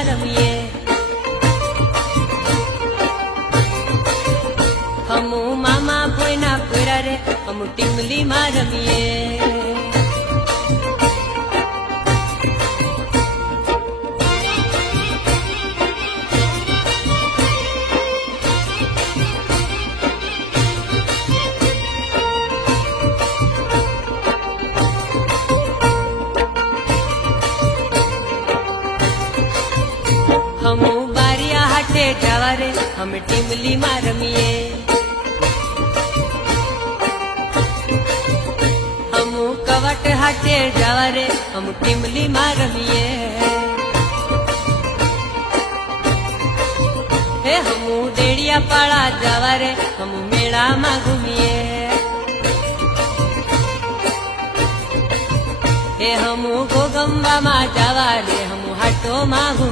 માં રમીએ હમુ મામા ભોયના ફેરા રે હમુ ટીમલી માં રમીએ हमू बारिया हाटे जावा रे हम टीमली में रमीए हमू कवट हाटे जावा रे हम टीमली में रमीए हे हमू डेड़िया पाड़ा जावा रे हम मेला में घूमिए हे हमू गोगंबा में जावा रे हम हाटो में घूम